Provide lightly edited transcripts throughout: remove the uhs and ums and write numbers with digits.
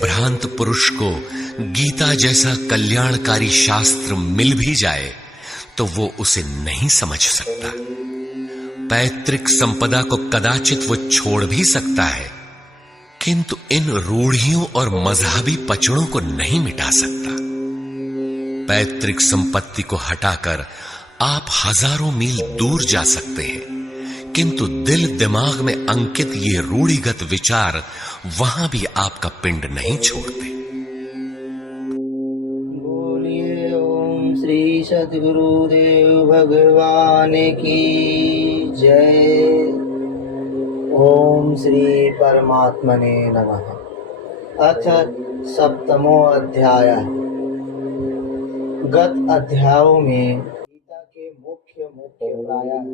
भ्रांत पुरुष को गीता जैसा कल्याणकारी शास्त्र मिल भी जाए तो वो उसे नहीं समझ सकता। पैतृक संपदा को कदाचित वो छोड़ भी सकता है, किंतु इन रूढ़ियों और मजहबी पचड़ों को नहीं मिटा सकता। पैतृक संपत्ति को हटाकर आप हजारों मील दूर जा सकते हैं, किंतु दिल दिमाग में अंकित ये रूढ़िगत विचार वहां भी आपका पिंड नहीं छोड़ते। बोलिए ओम श्री सद्गुरुदेव भगवान की जय। ओम श्री परमात्मने नमः। अथ सप्तमो अध्याय। गत अध्यायों में गीता के मुख्य प्रायः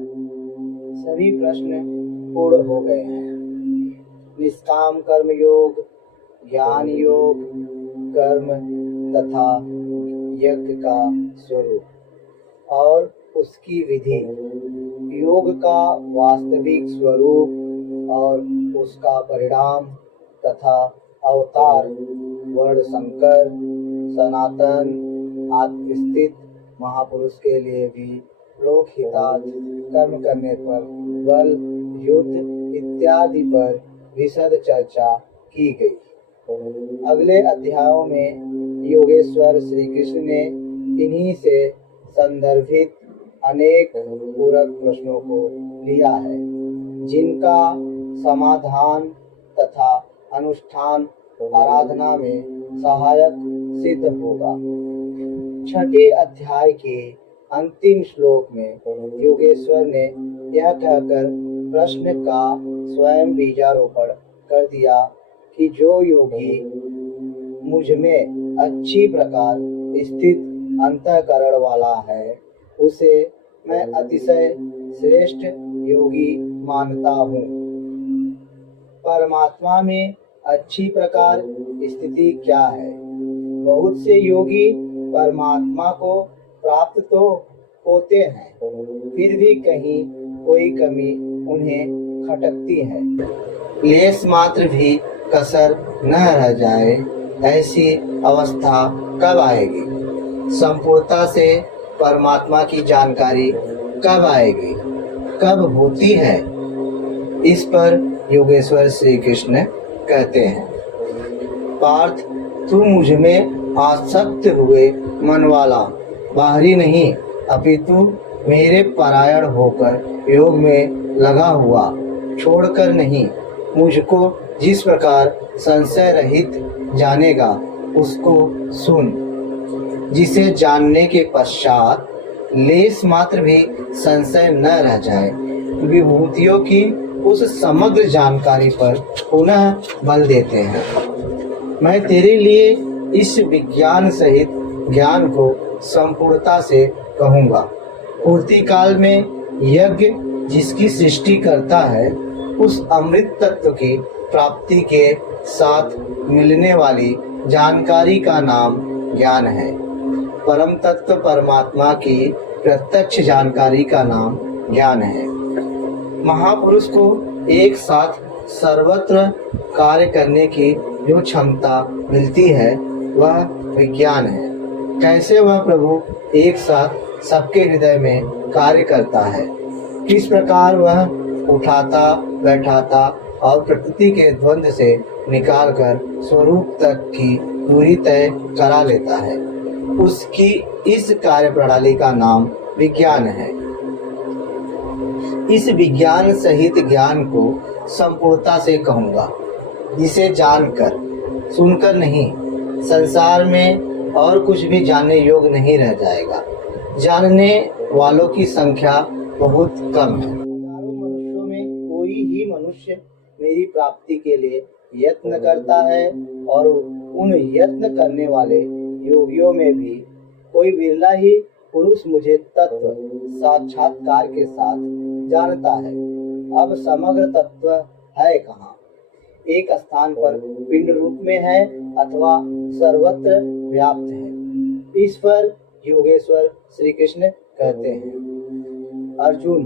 सभी प्रश्न पूर्ण हो गए हैं। निष्काम कर्म योग, ज्ञान योग, कर्म तथा यज्ञ का स्वरूप और उसकी विधि, योग का वास्तविक स्वरूप और उसका परिणाम तथा अवतार, वर्ण संकर, सनातन, आत्मस्थित महापुरुष के लिए भी लोक हितार्थ कर्म करने पर बल, युद्ध इत्यादि पर विशद चर्चा की गई। अगले अध्यायों में योगेश्वर श्री कृष्ण ने इन्हीं से संदर्भित अनेक पूरक प्रश्नों को लिया है, जिनका समाधान तथा अनुष्ठान आराधना में सहायक सिद्ध होगा। छठे अध्याय के अंतिम श्लोक में योगेश्वर ने यह कहकर प्रश्न का स्वयं बीजारोपण कर दिया कि जो योगी मुझ में अच्छी प्रकार स्थित अंतःकरण वाला है, उसे मैं अतिशय श्रेष्ठ योगी मानता हूँ। परमात्मा में अच्छी प्रकार स्थिति क्या है? बहुत से योगी परमात्मा को प्राप्त तो होते हैं, फिर भी कहीं कोई कमी उन्हें खटकती है। लेस मात्र भी कसर न रह जाए, ऐसी अवस्था कब आएगी? संपूर्णता से परमात्मा की जानकारी कब आएगी, कब होती है? इस पर योगेश्वर श्री कृष्ण कहते हैं, पार्थ, तू मुझ में आसक्त हुए मन वाला बाहरी नहीं, अपितु मेरे परायण होकर योग में लगा हुआ, छोड़कर नहीं, मुझको जिस प्रकार संशय रहित जानेगा उसको सुन। जिसे जानने के पश्चात लेस मात्र भी संशय न रह जाए, विभूतियों की उस समग्र जानकारी पर पुनः बल देते हैं। मैं तेरे लिए इस विज्ञान सहित ज्ञान को संपूर्णता से कहूँगा। पूर्ति काल में यज्ञ जिसकी सृष्टि करता है, उस अमृत तत्व की प्राप्ति के साथ मिलने वाली जानकारी का नाम ज्ञान है। परम तत्व परमात्मा की प्रत्यक्ष जानकारी का नाम ज्ञान है। महापुरुष को एक साथ सर्वत्र कार्य करने की जो क्षमता मिलती है, वह विज्ञान है। कैसे वह प्रभु एक साथ सबके हृदय में कार्य करता है, किस प्रकार वह उठाता, बैठाता और प्रकृति के द्वंद्व से निकालकर स्वरूप तक की दूरी तय करा लेता है, उसकी इस कार्य प्रणाली का नाम विज्ञान है। इस विज्ञान सहित ज्ञान को संपूर्णता से कहूँगा, जिसे जानकर, सुनकर नहीं, संसार में और कुछ भी जानने योग्य नहीं रह जाएगा। जानने वालों की संख्या बहुत कम है। हजारों मनुष्यों में कोई ही मनुष्य मेरी प्राप्ति के लिए यत्न करता है, और उन यत्न करने वाले योगियों में भी कोई विरला ही पुरुष मुझे तत्व साक्षात्कार के साथ जानता है। अब समग्र तत्व है कहाँ? एक स्थान पर पिंड रूप में है अथवा सर्वत्र व्याप्त है? इस पर योगेश्वर श्री कृष्ण कहते हैं, अर्जुन,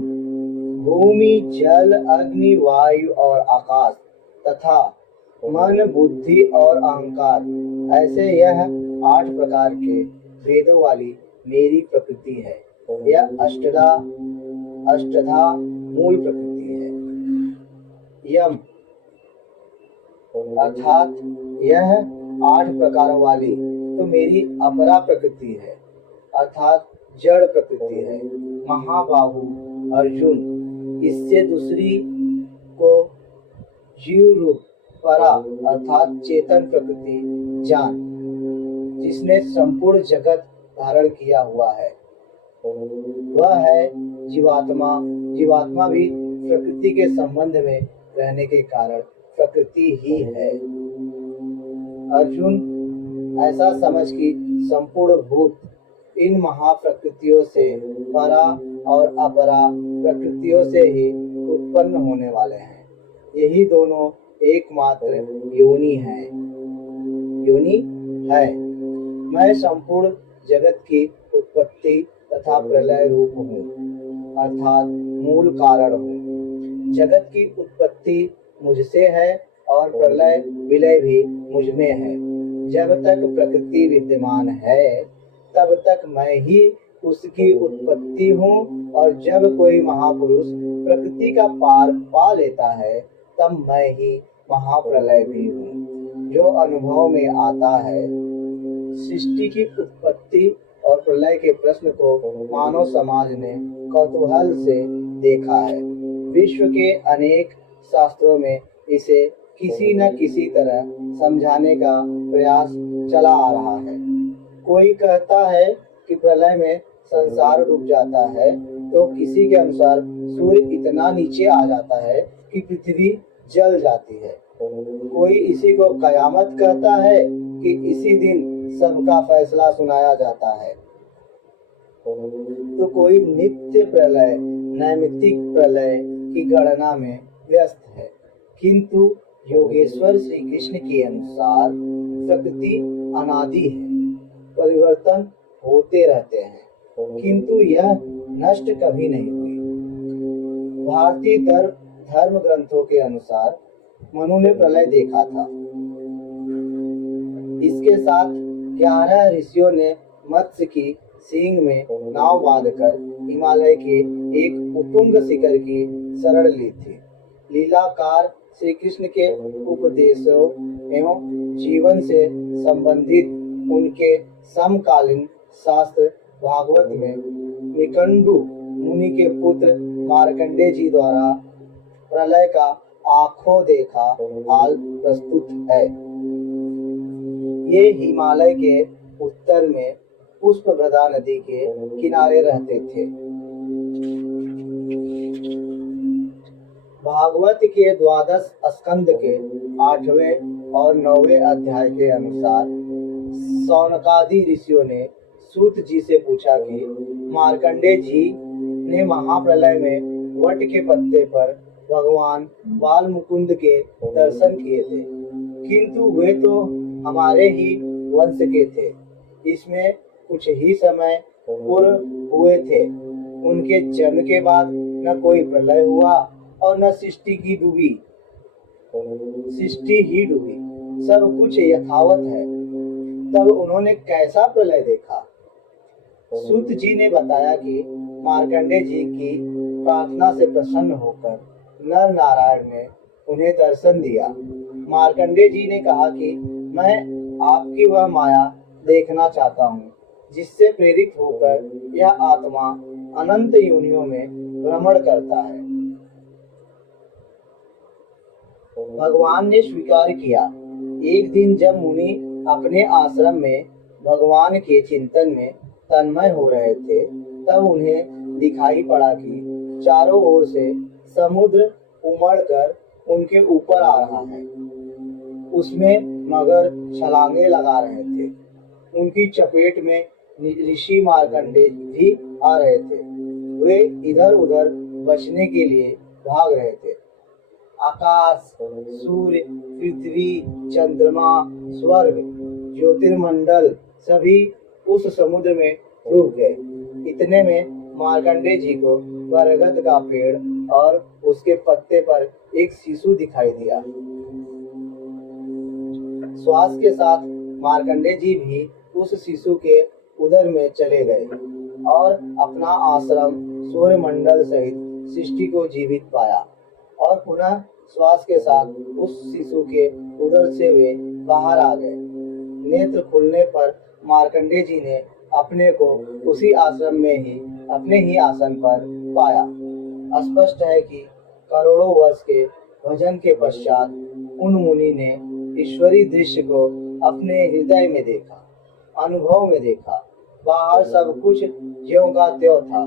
भूमि, जल, अग्नि, वायु और आकाश तथा मन, बुद्धि और अहंकार, ऐसे यह 8 प्रकार के भेदों वाली मेरी प्रकृति है। यह अष्टधा मूल प्रकृति है। यम अर्थात यह 8 प्रकारों वाली तो मेरी अपरा प्रकृति है, अर्थात जड़ प्रकृति है। महाबाहु अर्जुन, इससे दूसरी को जीव रूप परा अर्थात चेतन प्रकृति जान, जिसने संपूर्ण जगत धारण किया हुआ है। वह है जीवात्मा। जीवात्मा भी प्रकृति के संबंध में रहने के कारण प्रकृति ही है। अर्जुन, ऐसा समझ कि संपूर्ण भूत इन महाप्रकृतियों से परा और अपरा प्रकृतियों से ही उत्पन्न होने वाले हैं। यही दोनों एकमात्र योनि है। मैं संपूर्ण जगत की उत्पत्ति तथा प्रलय रूप हूँ, अर्थात मूल कारण हूँ। जगत की उत्पत्ति मुझसे है और प्रलय विलय भी मुझ में है। जब तक प्रकृति विद्यमान है तब तक मैं ही उसकी उत्पत्ति हूँ, और जब कोई महापुरुष प्रकृति का पार पा लेता है तब मैं ही महाप्रलय भी हूँ, जो अनुभव में आता है। सृष्टि की उत्पत्ति और प्रलय के प्रश्न को मानव समाज ने कौतूहल से देखा है। विश्व के अनेक शास्त्रों में इसे किसी न किसी तरह समझाने का प्रयास चला आ रहा है। कोई कहता है कि प्रलय में संसार डूब जाता है, तो किसी के अनुसार सूर्य इतना नीचे आ जाता है कि पृथ्वी जल जाती है। कोई इसी को कयामत कहता है कि इसी दिन सबका फैसला सुनाया जाता है। तो कोई नित्य प्रलय, नैमित्तिक प्रलय की गणना में व्यस्त है। किंतु योगेश्वर श्री कृष्ण के अनुसार प्रकृति अनादि है, परिवर्तन होते रहते हैं, किंतु यह नष्ट कभी नहीं हुई। भारतीय धर्म ग्रंथों के अनुसार मनु ने प्रलय देखा था। इसके साथ 11 ऋषियों ने मत्स्य की सींग में नाव बांधकर हिमालय के एक उत्तुंग शिखर की शरण ली थी। लीलाकार श्री कृष्ण के उपदेशों एवं जीवन से संबंधित उनके समकालीन शास्त्र भागवत में निकंडु मुनि के पुत्र मार्कंडेय जी द्वारा प्रलय का आंखों देखा हाल प्रस्तुत है। ये हिमालय के उत्तर में पुष्पभद्रा नदी के किनारे रहते थे। भागवत के 12 स्कंद के 8वें और 9वें अध्याय के अनुसार सौनकादि ऋषियों ने सूत जी से पूछा कि मार्कंडेय जी ने महाप्रलय में वट के पत्ते पर भगवान बाल मुकुंद के दर्शन किए थे, किंतु वे तो हमारे ही वंश के थे। इसमें कुछ ही समय पूर्व हुए थे। उनके जन्म के बाद न कोई प्रलय हुआ और न सृष्टि ही डूबी, सब कुछ यथावत है। तब उन्होंने कैसा प्रलय देखा? सूत जी ने बताया कि मार्कंडेय जी की प्रार्थना से प्रसन्न होकर नर नारायण ने उन्हें दर्शन दिया। मार्कंडेय जी ने कहा कि मैं आपकी वह माया देखना चाहता हूँ, जिससे प्रेरित होकर यह आत्मा अनंत योनियों में भ्रमण करता है। भगवान ने स्वीकार किया। एक दिन जब मुनि अपने आश्रम में भगवान के चिंतन में तन्मय हो रहे थे, तब उन्हें दिखाई पड़ा कि चारों ओर से समुद्र उमड़कर उनके ऊपर आ रहा है। उसमें मगर छलांगे लगा रहे थे। उनकी चपेट में ऋषि मार्कंडेय भी आ रहे थे। वे इधर उधर बचने के लिए भाग रहे थे। आकाश, सूर्य, पृथ्वी, चंद्रमा, स्वर्ग, ज्योतिर्मंडल सभी उस समुद्र में डूब गए। इतने में मार्कंडेय जी को बरगद का पेड़ और उसके पत्ते पर एक शिशु दिखाई दिया। श्वास के साथ मार्कंडे जी भी उस शिशु के उदर में चले गए और अपना आश्रम सूर्यमंडल सहित सृष्टि को जीवित पाया और पुनः श्वास के साथ उस शिशु के उदर से वे बाहर आ गए। नेत्र खुलने पर मार्कंडे जी ने अपने को उसी आश्रम में ही अपने ही आसन पर पाया। स्पष्ट है कि करोड़ों वर्ष के भजन के पश्चात उन मुनि ने ईश्वरी दृश्य को अपने हृदय में देखा, अनुभव में देखा। बाहर सब कुछ ज्यों का त्यों था,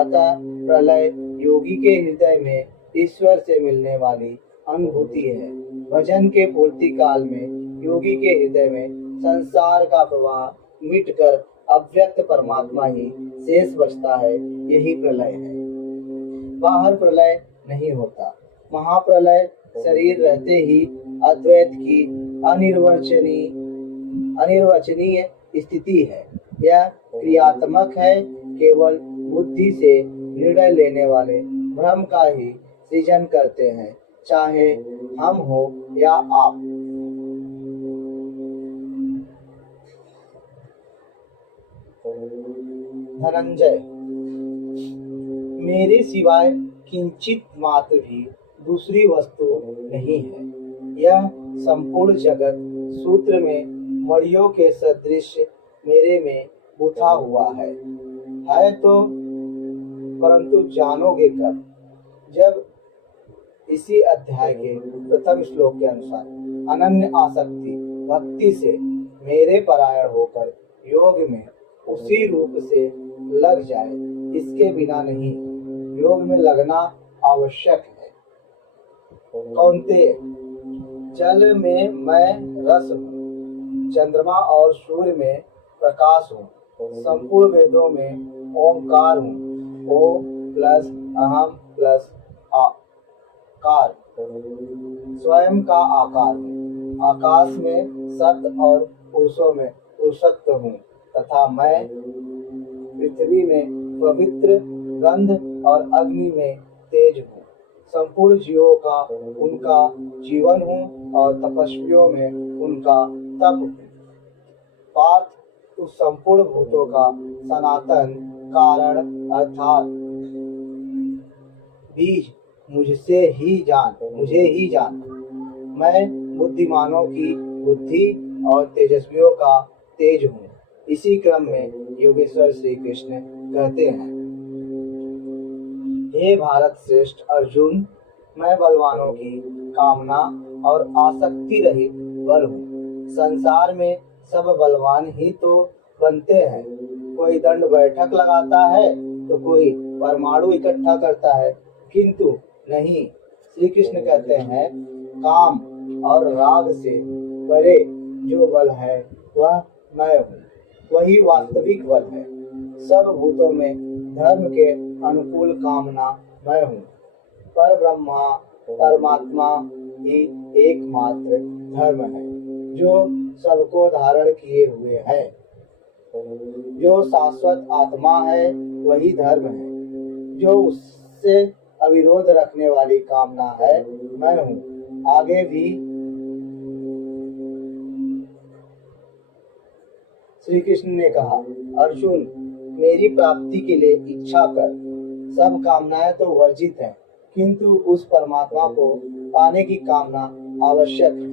अतः प्रलय योगी के हृदय में ईश्वर से मिलने वाली अनुभूति है। भजन के पूर्ति काल में योगी के हृदय में संसार का प्रवाह मिटकर अव्यक्त परमात्मा ही शेष बचता है। यही प्रलय है। बाहर प्रलय नहीं होता। महाप्रलय शरीर रहते ही अद्वैत की अनिर्वचनीय स्थिति है। यह क्रियात्मक है। केवल बुद्धि से निर्णय लेने वाले भ्रम का ही सृजन करते हैं, चाहे हम हो या आप। धनंजय, मेरे सिवाय किंचित मात्र भी दूसरी वस्तु नहीं है। यह संपूर्ण जगत सूत्र में मणियों के सदृश मेरे में गुथा हुआ है तो परंतु जानोगे कब, जब इसी अध्याय के प्रथम श्लोक के अनुसार अनन्य आसक्ति भक्ति से मेरे परायण होकर योग में उसी रूप से लग जाए। इसके बिना नहीं। योग में लगना आवश्यक है। कौन्तेय, जल में मैं रस हूँ, चंद्रमा और सूर्य में प्रकाश हूँ, संपूर्ण वेदों में ओंकार हूँ। ओ प्लस अहम प्लस आकार, स्वयं का आकार हूँ। आकाश में सत और पुरुषों में पुरुषत्व हूँ तथा मैं पृथ्वी में पवित्र गंध और अग्नि में तेज हूँ। संपूर्ण जीवों का उनका जीवन हूँ और तपस्वियों में उनका तप हूँ। पार्थ, तू संपूर्ण भूतों का सनातन कारण अर्थात बीज मुझे ही जान। मैं बुद्धिमानों की बुद्धि और तेजस्वियों का तेज हूँ। इसी क्रम में योगेश्वर श्री कृष्ण कहते हैं, हे भारत श्रेष्ठ अर्जुन, मैं बलवानों की कामना और आसक्ति रहित बल हूँ। संसार में सब बलवान ही तो बनते हैं। कोई दंड बैठक लगाता है तो कोई परमाणु इकट्ठा करता है, किंतु नहीं। श्री कृष्ण कहते हैं, काम और राग से परे जो बल है वह मैं हूँ। वही वास्तविक बल है। सब भूतों में धर्म के अनुकूल कामना मैं हूँ। पर ब्रह्मा परमात्मा ही एकमात्र धर्म है जो सबको धारण किए हुए है। जो शाश्वत आत्मा है वही धर्म है। जो उससे अविरोध रखने वाली कामना है मैं हूँ। आगे भी श्री कृष्ण ने कहा, अर्जुन, मेरी प्राप्ति के लिए इच्छा कर। सब कामनाएं तो वर्जित हैं, किंतु उस परमात्मा को पाने की कामना आवश्यक है,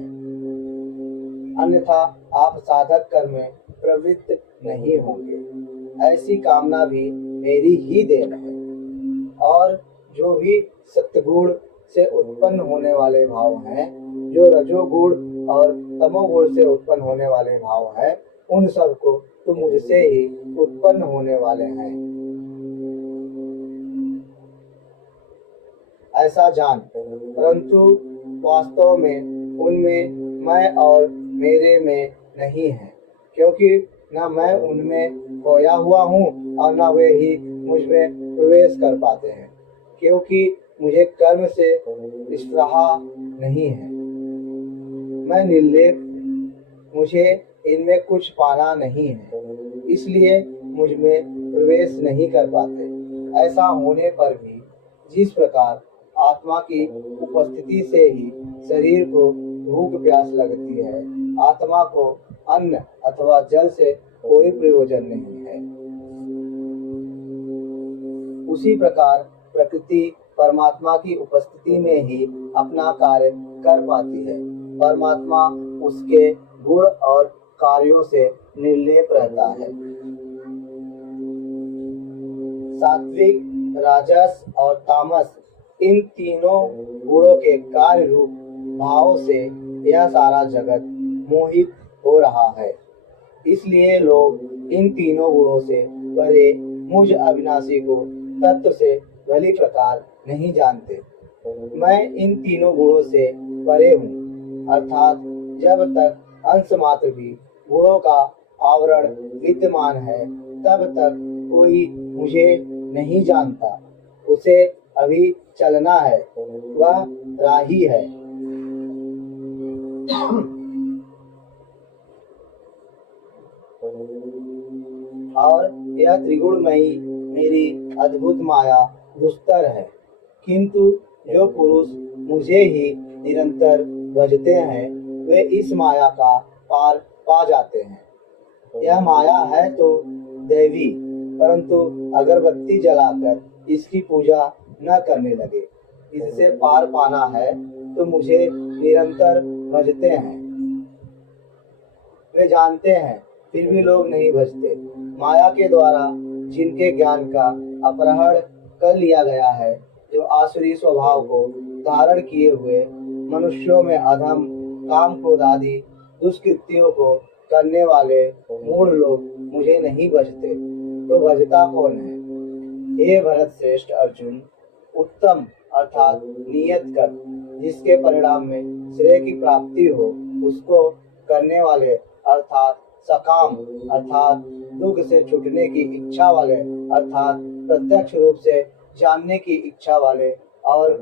अन्यथा आप साधक कर्म में प्रवृत्त नहीं होंगे। ऐसी कामना भी मेरी ही देन है। और जो भी सत्गुण से उत्पन्न होने वाले भाव हैं, जो रजोगुण और तमोगुण से उत्पन्न होने वाले भाव हैं, उन सब को तो मुझसे ही उत्पन्न होने वाले हैं, ऐसा जान। परंतु वास्तव में उनमें मैं और मेरे में नहीं है, क्योंकि न मैं उनमें खोया हुआ हूँ और न वे ही मुझ में प्रवेश कर पाते हैं, क्योंकि मुझे कर्म से स्पृहा नहीं है। मैं निर्लेप, मुझे इनमें कुछ पाना नहीं है, इसलिए मुझ में प्रवेश नहीं कर पाते। ऐसा होने पर भी जिस प्रकार आत्मा की उपस्थिति से ही शरीर को भूख प्यास लगती है, आत्मा को अन्न अथवा जल से कोई प्रयोजन नहीं है। उसी प्रकार प्रकृति परमात्मा की उपस्थिति में ही अपना कार्य कर पाती है। परमात्मा उसके गुण और कार्यों से निर्लेप रहता है। सात्विक, राजस और तामस, इन तीनों गुणों के कार्य रूप भाव से यह सारा जगत मोहित हो रहा है। इसलिए लोग इन तीनों गुणों से परे मुझ अविनाशी को तत्व से भली प्रकार नहीं जानते। मैं इन तीनों गुणों से परे हूँ, अर्थात जब तक अंश मात्र भी गुणों का आवरण विद्यमान है तब तक कोई मुझे नहीं जानता। उसे अभी चलना है, वह राही है। और यह त्रिगुणमयी मेरी अद्भुत माया दुस्तर है, किंतु जो पुरुष मुझे ही निरंतर भजते हैं वे इस माया का पार पा जाते हैं। यह माया है तो दैवी, परंतु अगरबत्ती जलाकर इसकी पूजा न करने लगे। इससे पार पाना है तो मुझे निरंतर भजते हैं। वे जानते हैं फिर भी लोग नहीं भजते। माया के द्वारा जिनके ज्ञान का अपहरण कर लिया गया है, जो आसुरी स्वभाव को धारण किए हुए मनुष्यों में अधम, काम, क्रोध आदि दुष्कृत्यों को करने वाले मूढ़ लोग मुझे नहीं भजते, तो भजता कौन है? हे भरत श्रेष्ठ अर्जुन, उत्तम अर्थात नियत कर्म जिसके परिणाम में श्रेय की प्राप्ति हो उसको करने वाले, अर्थात सकाम अर्थात दुख से छूटने की इच्छा वाले, अर्थात प्रत्यक्ष रूप से जानने की इच्छा वाले, और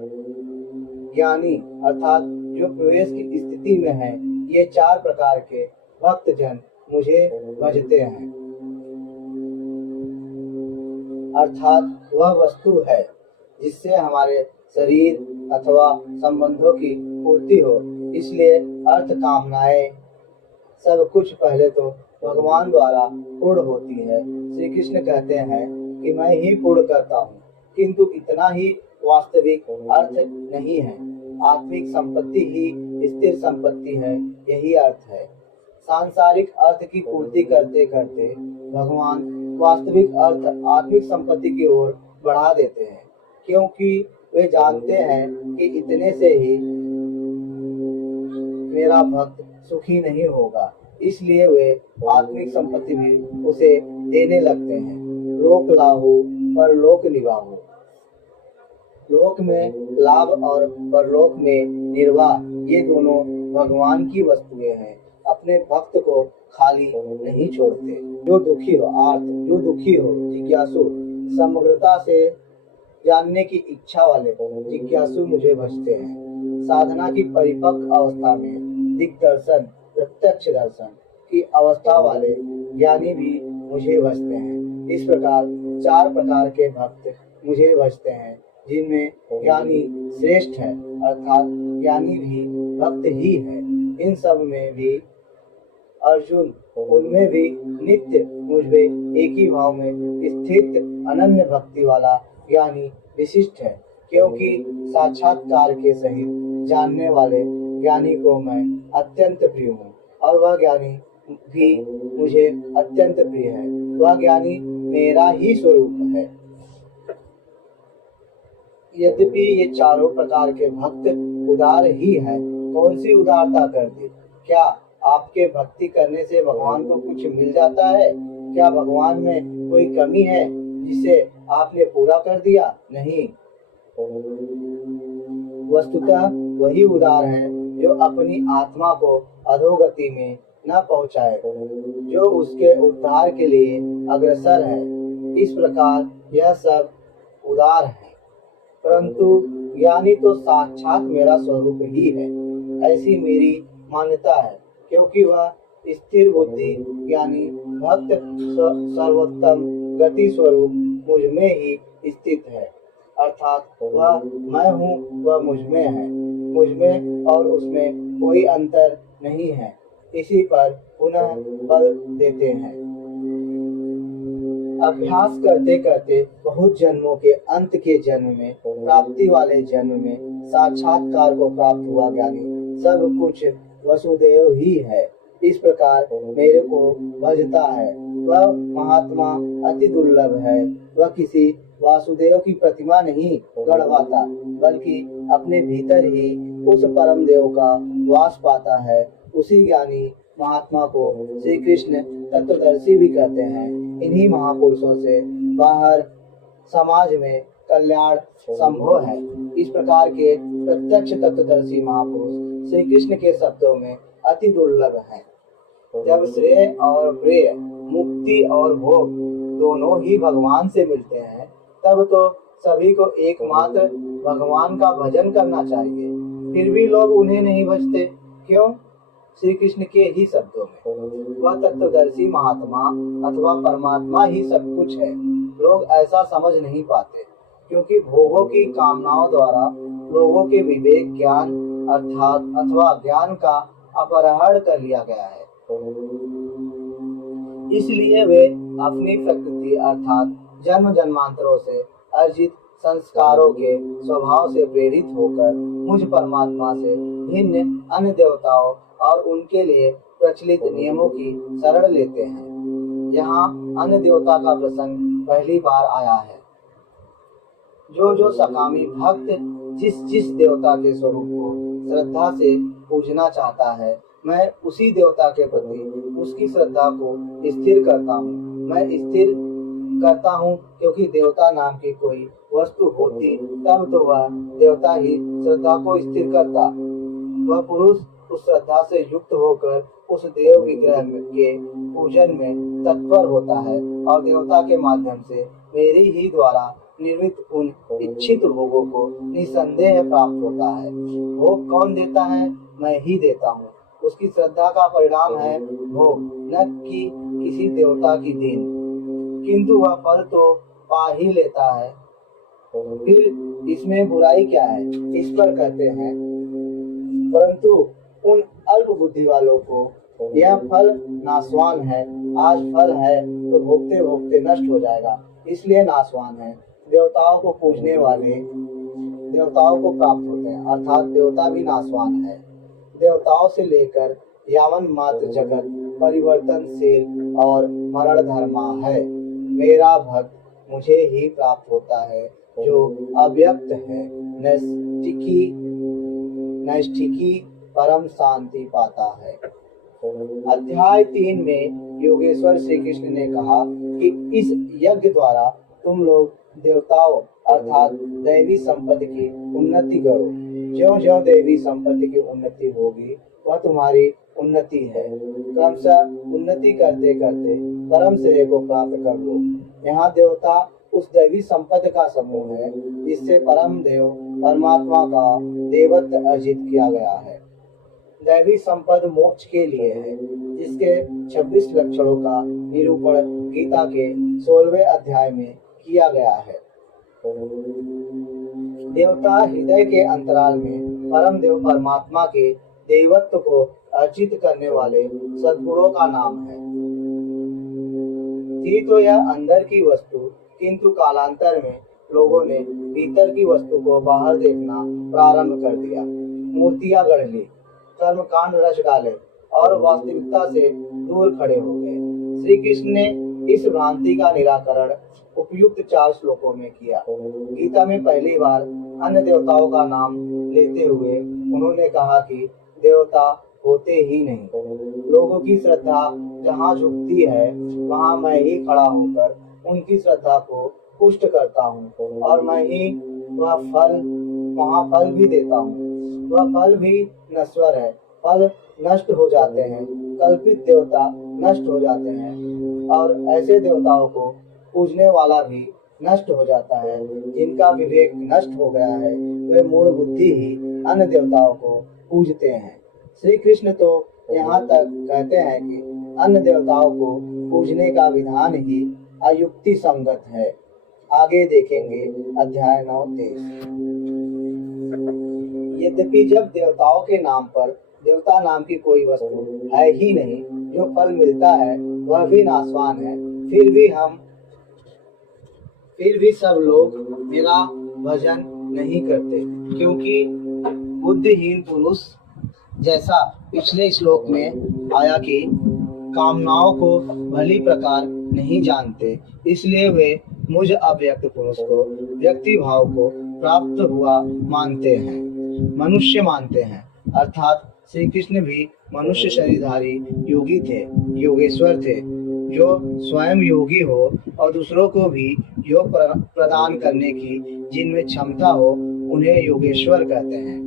ज्ञानी अर्थात जो प्रवेश की स्थिति में है, ये चार प्रकार के भक्त जन मुझे भजते हैं। अर्थात वह वस्तु है जिससे हमारे शरीर अथवा संबंधों की पूर्ति हो। इसलिए अर्थ, कामनाएं सब कुछ पहले तो भगवान द्वारा पूर्ण होती है। श्री कृष्ण कहते हैं कि मैं ही पूर्ण करता हूँ, किंतु इतना ही वास्तविक अर्थ नहीं है। आत्मिक संपत्ति ही स्थिर संपत्ति है, यही अर्थ है। सांसारिक अर्थ की पूर्ति करते करते भगवान वास्तविक अर्थ आत्मिक संपत्ति की ओर बढ़ा देते हैं, क्योंकि वे जानते हैं कि इतने से ही मेरा भक्त सुखी नहीं होगा। इसलिए वे आत्मिक संपत्ति भी उसे देने लगते हैं। लोक लाभो परलोक निवाहो, लोक में लाभ और परलोक में निर्वाह, ये दोनों भगवान की वस्तुएं हैं। अपने भक्त को खाली नहीं छोड़ते। जो दुखी हो आर्त, जो दुखी हो जिज्ञासु, समग्रता से जानने की इच्छा वाले जिज्ञासु मुझे भजते हैं। साधना की परिपक्व अवस्था में दिग्दर्शन, प्रत्यक्ष दर्शन की अवस्था वाले ज्ञानी भी मुझे भजते हैं। इस प्रकार चार प्रकार के भक्त मुझे भजते हैं, जिनमें ज्ञानी श्रेष्ठ है, अर्थात ज्ञानी भी भक्त ही है। इन सब में भी अर्जुन, उनमें भी नित्य मुझमें एक ही भाव में स्थित अनन्य भक्ति वाला ज्ञानी विशिष्ट है, क्योंकि साक्षात्कार के सहित जानने वाले ज्ञानी को मैं अत्यंत प्रिय हूँ, और वह ज्ञानी भी मुझे अत्यंत प्रिय है। वह ज्ञानी मेरा ही स्वरूप है। यद्यपि ये चारों प्रकार के भक्त उदार ही है, कौन सी उदारता कर दी? क्या आपके भक्ति करने से भगवान को कुछ मिल जाता है? क्या भगवान में कोई कमी है जिसे आपने पूरा कर दिया? नहीं, वस्तुतः वही उदार है जो अपनी आत्मा को अधोगति में न पहुँचाए, जो उसके उद्धार के लिए अग्रसर है। इस प्रकार यह सब उदार है, परंतु ज्ञानी तो साक्षात मेरा स्वरूप ही है, ऐसी मेरी मान्यता है, क्योंकि वह स्थिर बुद्धि ज्ञानी भक्त सर्वोत्तम गति स्वरूप मुझ में ही स्थित है। अर्थात वह मैं हूँ, वह मुझ में है, मुझ में और उसमें कोई अंतर नहीं है। इसी पर पुनः बल देते हैं। अभ्यास करते करते बहुत जन्मों के अंत के जन्म में, प्राप्ति वाले जन्म में साक्षात्कार को प्राप्त हुआ ज्ञानी सब कुछ वसुदेव ही है, इस प्रकार मेरे को भजता है। वह महात्मा अति दुर्लभ है। वह किसी वासुदेव की प्रतिमा नहीं गढ़वाता, बल्कि अपने भीतर ही उस परम देव का वास पाता है। उसी ज्ञानी महात्मा को श्री कृष्ण तत्वदर्शी भी कहते हैं। इन्हीं महापुरुषों से बाहर समाज में कल्याण संभव है। इस प्रकार के प्रत्यक्ष तत्वदर्शी महापुरुष श्री कृष्ण के शब्दों में अति दुर्लभ हैं। जब श्रेय और प्रेय, मुक्ति और भोग दोनों ही भगवान से मिलते हैं, तब तो सभी को एकमात्र भगवान का भजन करना चाहिए। फिर भी लोग उन्हें नहीं भजते, क्यों? श्री कृष्ण के ही शब्दों में वह तत्वदर्शी महात्मा अथवा परमात्मा ही सब कुछ है। लोग ऐसा समझ नहीं पाते, क्योंकि भोगों की कामनाओं द्वारा लोगों के विवेक, ज्ञान अर्थात अथवा ज्ञान का अपहरण कर लिया गया है। इसलिए वे अपनी प्रकृति अर्थात जन्म जन्मांतरों से अर्जित संस्कारों के स्वभाव से प्रेरित होकर मुझ परमात्मा से भिन्न अन्य देवताओं और उनके लिए प्रचलित नियमों की शरण लेते हैं। यहाँ अन्य देवता का प्रसंग पहली बार आया है। जो सकामी भक्त जिस जिस देवता के स्वरूप को श्रद्धा से पूजना चाहता है, मैं उसी देवता के प्रति उसकी श्रद्धा को स्थिर करता हूँ। मैं स्थिर करता हूँ क्योंकि देवता नाम की कोई वस्तु होती तब तो वह देवता ही श्रद्धा को स्थिर करता। वह पुरुष उस श्रद्धा से युक्त होकर उस देव विग्रह के पूजन में तत्पर होता है और देवता के माध्यम से मेरी ही द्वारा निर्मित उन इच्छित भोगों को निसंदेह प्राप्त होता है। भोग कौन देता है? मैं ही देता हूँ। उसकी श्रद्धा का परिणाम है भोग, न कि किसी देवता की देन, किंतु वह फल तो पा ही लेता है। फिर इसमें बुराई क्या है? इस पर कहते हैं, परंतु उन अल्प बुद्धि वालों को यह फल नाशवान है। आज फल है तो भोगते भोगते नष्ट हो जाएगा, इसलिए नाशवान है। देवताओं को पूजने वाले देवताओं को प्राप्त होते हैं, अर्थात देवता भी नाशवान है। देवताओं से लेकर यावन मात्र जगत परिवर्तनशील और मरण धर्मा है। मेरा भक्त मुझे ही प्राप्त होता है, जो अव्यक्त है, नैष्ठिकी परम शांति पाता है। अध्याय 3 में योगेश्वर श्री कृष्ण ने कहा कि इस यज्ञ द्वारा तुम लोग देवताओं अर्थात दैवी संपत्ति की उन्नति करो। ज्यों ज्यों दैवी संपत्ति की उन्नति होगी वह तुम्हारी उन्नति है। क्रमशः उन्नति करते करते परम श्रेय को प्राप्त कर लो। यहाँ देवता उस दैवी संपत्ति का समूह है जिससे परम देव परमात्मा का देवत्व अर्जित किया गया है। दैवी संपद मोक्ष के लिए है, जिसके 26 लक्षणों का निरूपण गीता के 16वें अध्याय में किया गया है। देवता हृदय के अंतराल में परम देव परमात्मा के देवत्व को अर्जित करने वाले सद्गुणों का नाम है। थी तो यह अंदर की वस्तु, किंतु कालांतर में लोगों ने भीतर की वस्तु को बाहर देखना प्रारंभ कर दिया। मूर्तियां गढ़ ली, कर्मकांड रच डाले और वास्तविकता से दूर खड़े हो गए। श्री कृष्ण ने इस भ्रांति का निराकरण उपयुक्त 4 श्लोकों में किया। गीता में पहली बार अन्य देवताओं का नाम लेते हुए उन्होंने कहा कि देवता होते ही नहीं। लोगों की श्रद्धा जहाँ झुकती है वहाँ मैं ही खड़ा होकर उनकी श्रद्धा को पुष्ट करता हूँ और मैं ही वहाँ फल भी देता हूँ। वह फल भी नश्वर है, फल नष्ट हो जाते हैं, कल्पित देवता नष्ट हो जाते हैं और ऐसे देवताओं को पूजने वाला भी नष्ट हो जाता है। जिनका विवेक नष्ट हो गया है वे मूढ़ बुद्धि ही अन्य देवताओं को पूजते हैं। श्री कृष्ण तो यहाँ तक कहते हैं कि अन्य देवताओं को पूजने का विधान ही अयुक्ति संगत है। आगे देखेंगे अध्याय 9-23। यद्यपि जब देवताओं के नाम पर देवता नाम की कोई वस्तु है ही नहीं। जो फल मिलता है वह भी नाशवान है। फिर भी सब लोग मेरा भजन नहीं करते, क्योंकि बुद्धिहीन पुरुष जैसा पिछले श्लोक में आया कि कामनाओं को भली प्रकार नहीं जानते, इसलिए वे मुझ अव्यक्त पुरुष को व्यक्ति भाव को प्राप्त हुआ मानते हैं, मनुष्य मानते हैं। अर्थात श्री कृष्ण भी मनुष्य शरीरधारी योगी थे, योगेश्वर थे, जो स्वयं योगी हो और दूसरों को भी योग प्रदान करने की जिनमें क्षमता हो, उन्हें योगेश्वर कहते हैं।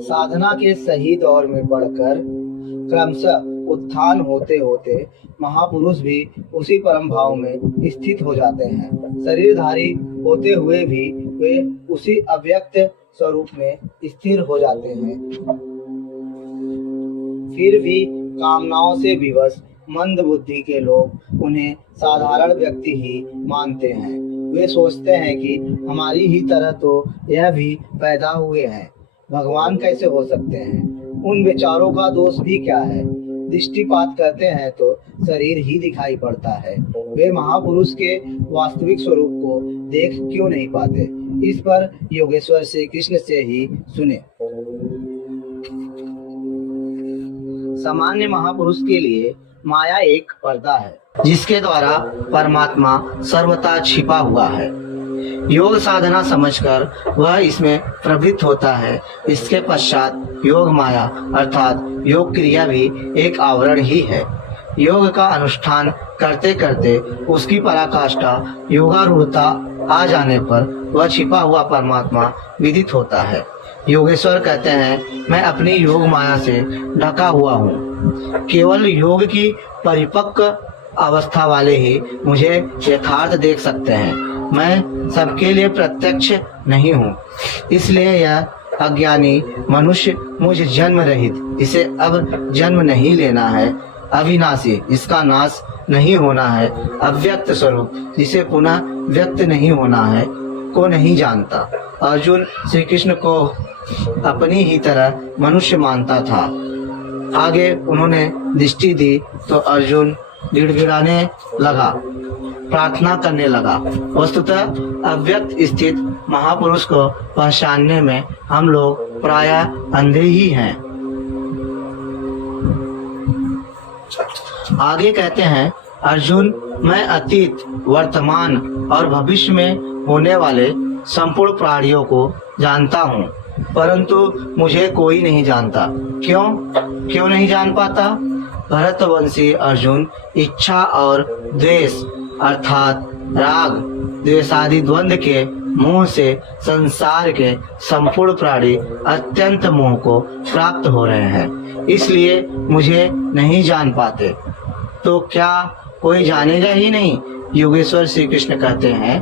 साधना के सही दौर में बढ़कर क्रमशः उत्थान होते होते महापुरुष भी उसी परम भाव में स्थित हो जाते हैं। शरीरधारी होते हुए भी वे उसी अव्यक्त स्वरूप में स्थिर हो जाते हैं। फिर भी कामनाओं से विवश मंद बुद्धि के लोग उन्हें साधारण व्यक्ति ही मानते हैं। वे सोचते हैं कि हमारी ही तरह तो यह भी पैदा हुए हैं, भगवान कैसे हो सकते हैं। उन बेचारों का दोष भी क्या है, दृष्टिपात करते हैं तो शरीर ही दिखाई पड़ता है। वे महापुरुष के वास्तविक स्वरूप को देख क्यों नहीं पाते। इस पर योगेश्वर श्री कृष्ण से ही सुने। सामान्य महापुरुष के लिए माया एक पर्दा है, जिसके द्वारा परमात्मा सर्वथा छिपा हुआ है। योग साधना समझकर वह इसमें प्रवृत्त होता है। इसके पश्चात योग माया अर्थात योग क्रिया भी एक आवरण ही है। योग का अनुष्ठान करते करते उसकी पराकाष्ठा योगारूढ़ता आ जाने पर वह छिपा हुआ परमात्मा विदित होता है। योगेश्वर कहते हैं, मैं अपनी योग माया से ढका हुआ हूँ। केवल योग की परिपक्व अवस्था वाले ही मुझे यथार्थ देख सकते हैं। मैं सबके लिए प्रत्यक्ष नहीं हूँ, इसलिए यह अज्ञानी मनुष्य मुझ जन्म रहित, इसे अब जन्म नहीं लेना है, अविनाशी, इसका नाश नहीं होना है, अव्यक्त स्वरूप, जिसे पुनः व्यक्त नहीं होना है, को नहीं जानता। अर्जुन श्री कृष्ण को अपनी ही तरह मनुष्य मानता था। आगे उन्होंने दृष्टि दी तो अर्जुन गिड़गिड़ाने लगा, प्रार्थना करने लगा। वस्तुतः अव्यक्त स्थित महापुरुष को पहचानने में हम लोग प्रायः अंधे ही हैं। आगे कहते हैं, अर्जुन, मैं अतीत, वर्तमान और भविष्य में होने वाले संपूर्ण प्राणियों को जानता हूँ, परंतु मुझे कोई नहीं जानता। क्यों नहीं जान पाता? भरतवंशी अर्जुन इच्छा और द्वेष अर्थात राग द्वेषादि द्वंद्व के मोह से संसार के संपूर्ण प्राणी अत्यंत मोह को प्राप्त हो रहे हैं, इसलिए मुझे नहीं जान पाते। तो क्या कोई जानेगा ही नहीं? योगेश्वर श्री कृष्ण कहते हैं,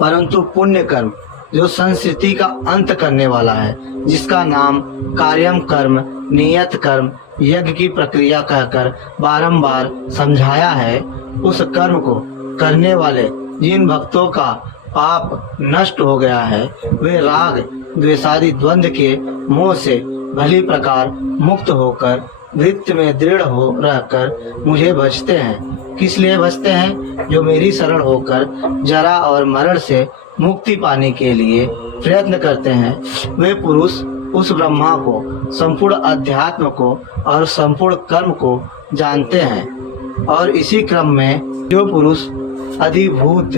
परंतु पुण्य कर्म जो संस्कृति का अंत करने वाला है, जिसका नाम कार्यम कर्म, नियत कर्म, यज्ञ की प्रक्रिया कहकर बारंबार समझाया है, उस कर्म को करने वाले जिन भक्तों का पाप नष्ट हो गया है, वे राग द्वेषादि द्वंद्व के मोह से भली प्रकार मुक्त होकर वृत्त में दृढ़ हो रहकर मुझे भजते हैं। किस लिए भजते हैं? जो मेरी शरण होकर जरा और मरण से मुक्ति पाने के लिए प्रयत्न करते हैं। वे पुरुष उस ब्रह्मा को, संपूर्ण अध्यात्म को और संपूर्ण कर्म को जानते हैं, और इसी क्रम में जो पुरुष अधिभूत,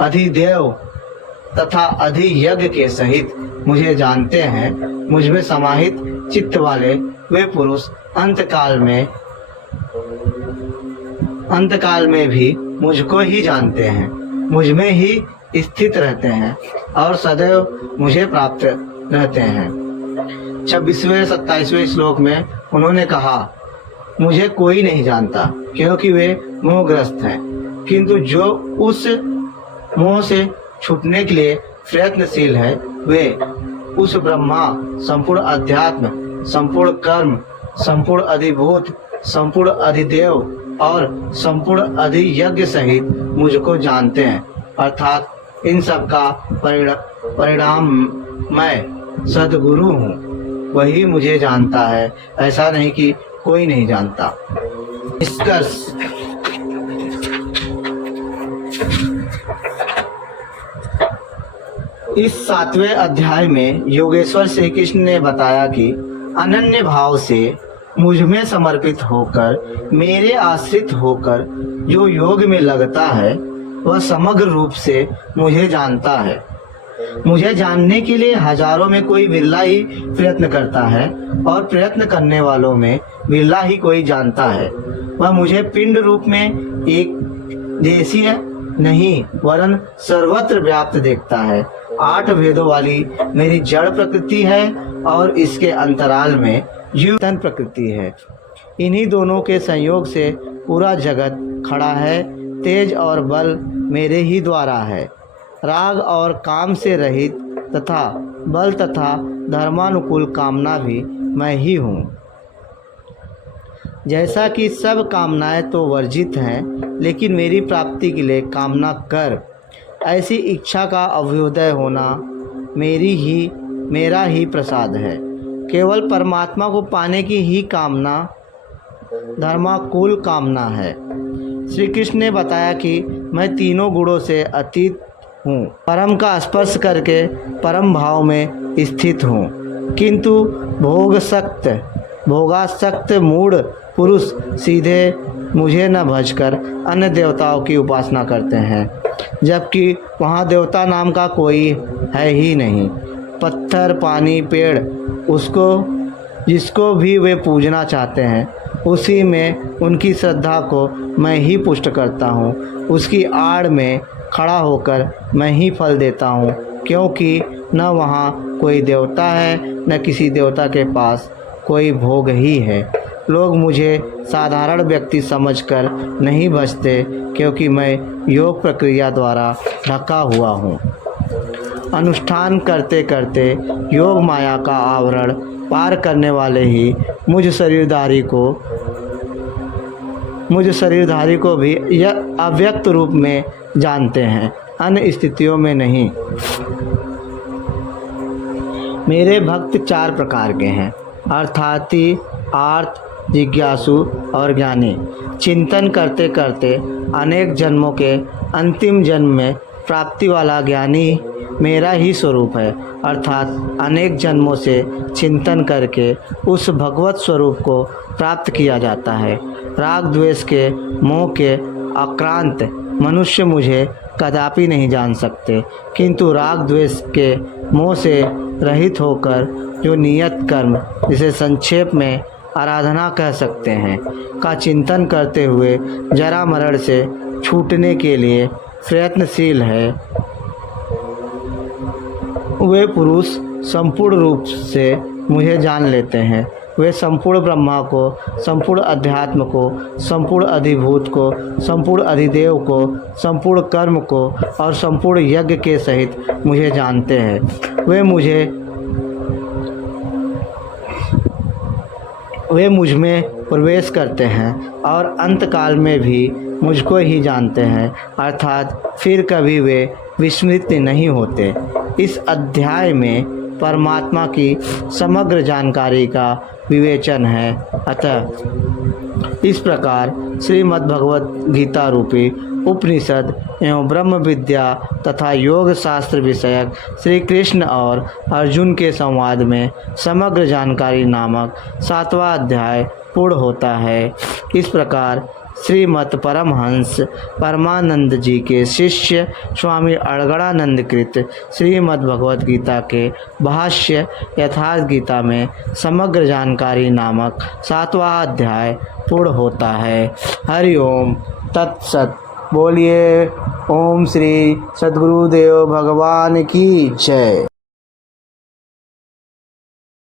अधिदेव तथा अधियज्ञ के सहित मुझे जानते हैं, मुझमें समाहित चित्त वाले वे पुरुष अंतकाल में भी मुझको ही जानते हैं, मुझमें ही स्थित रहते हैं और सदैव मुझे प्राप्त रहते हैं। 26वें 27वें श्लोक में उन्होंने कहा, मुझे कोई नहीं जानता, क्योंकि वे मोहग्रस्त हैं, किंतु जो उस मोह से छूटने के लिए प्रयत्नशील है, वे उस ब्रह्मा, संपूर्ण अध्यात्म, संपूर्ण कर्म, संपूर्ण अधिभूत, संपूर्ण अधिदेव और संपूर्ण अधियज्ञ सहित मुझको जानते हैं। अर्थात इन सब का परिणाम मैं सद्गुरु हूँ, वही मुझे जानता है। ऐसा नहीं कि कोई नहीं जानता। निष्कर्ष, इस 7वें अध्याय में योगेश्वर श्री कृष्ण ने बताया कि अनन्य भाव से मुझ में समर्पित होकर, मेरे आश्रित होकर जो योग में लगता है वह समग्र रूप से मुझे जानता है। मुझे जानने के लिए हजारों में कोई बिरला ही प्रयत्न करता है और प्रयत्न करने वालों में बिरला ही कोई जानता है। वह मुझे पिंड रूप में एक देशीय नहीं वरन सर्वत्र व्याप्त देखता है। 8 भेदों वाली मेरी जड़ प्रकृति है और इसके अंतराल में जीवन प्रकृति है। इन्हीं दोनों के संयोग से पूरा जगत खड़ा है। तेज और बल मेरे ही द्वारा है। राग और काम से रहित तथा बल तथा धर्मानुकूल कामना भी मैं ही हूँ। जैसा कि सब कामनाएं तो वर्जित हैं, लेकिन मेरी प्राप्ति के लिए कामना कर, ऐसी इच्छा का अभ्युदय होना मेरा ही प्रसाद है। केवल परमात्मा को पाने की ही कामना धर्माकुल कामना है। श्री कृष्ण ने बताया कि मैं तीनों गुणों से अतीत हूँ, परम का स्पर्श करके परम भाव में स्थित हूँ। किंतु भोगासक्त मूढ़ पुरुष सीधे मुझे न भजकर अन्य देवताओं की उपासना करते हैं, जबकि वहाँ देवता नाम का कोई है ही नहीं। पत्थर, पानी, पेड़, जिसको भी वे पूजना चाहते हैं, उसी में उनकी श्रद्धा को मैं ही पुष्ट करता हूँ। उसकी आड़ में खड़ा होकर मैं ही फल देता हूँ, क्योंकि न वहाँ कोई देवता है न किसी देवता के पास कोई भोग ही है। लोग मुझे साधारण व्यक्ति समझकर नहीं बचते, क्योंकि मैं योग प्रक्रिया द्वारा ढका हुआ हूँ। अनुष्ठान करते करते योग माया का आवरण पार करने वाले ही मुझ शरीरधारी को भी यह अव्यक्त रूप में जानते हैं, अन्य स्थितियों में नहीं। मेरे भक्त 4 प्रकार के हैं, अर्थाती, आर्त, जिज्ञासु और ज्ञानी। चिंतन करते करते अनेक जन्मों के अंतिम जन्म में प्राप्ति वाला ज्ञानी मेरा ही स्वरूप है, अर्थात अनेक जन्मों से चिंतन करके उस भगवत स्वरूप को प्राप्त किया जाता है। राग द्वेष के मोह के आक्रांत मनुष्य मुझे कदापि नहीं जान सकते, किंतु राग द्वेष के मोह से रहित होकर जो नियत कर्म, जिसे संक्षेप में आराधना कह सकते हैं, का चिंतन करते हुए जरा मरण से छूटने के लिए प्रयत्नशील है, वे पुरुष संपूर्ण रूप से मुझे जान लेते हैं। वे संपूर्ण ब्रह्मा को, संपूर्ण अध्यात्म को, संपूर्ण अधिभूत को, संपूर्ण अधिदेव को, संपूर्ण कर्म को और संपूर्ण यज्ञ के सहित मुझे जानते हैं। वे मुझ में प्रवेश करते हैं और अंतकाल में भी मुझको ही जानते हैं, अर्थात फिर कभी वे विस्मृत नहीं होते। इस अध्याय में परमात्मा की समग्र जानकारी का विवेचन है। अतः इस प्रकार श्रीमद् भगवत गीता रूपी उपनिषद एवं ब्रह्म विद्या तथा योग शास्त्र विषयक श्री कृष्ण और अर्जुन के संवाद में समग्र जानकारी नामक 7वां अध्याय पूर्ण होता है। इस प्रकार श्रीमद् परमहंस परमानंद जी के शिष्य स्वामी अड़गड़ानंद कृत श्रीमद् भगवत गीता के भाष्य यथार्थ गीता में समग्र जानकारी नामक 7वां अध्याय पूर्ण होता है। हरि ओम तत्सत। बोलिए ओम श्री सद्गुरुदेव भगवान की जय।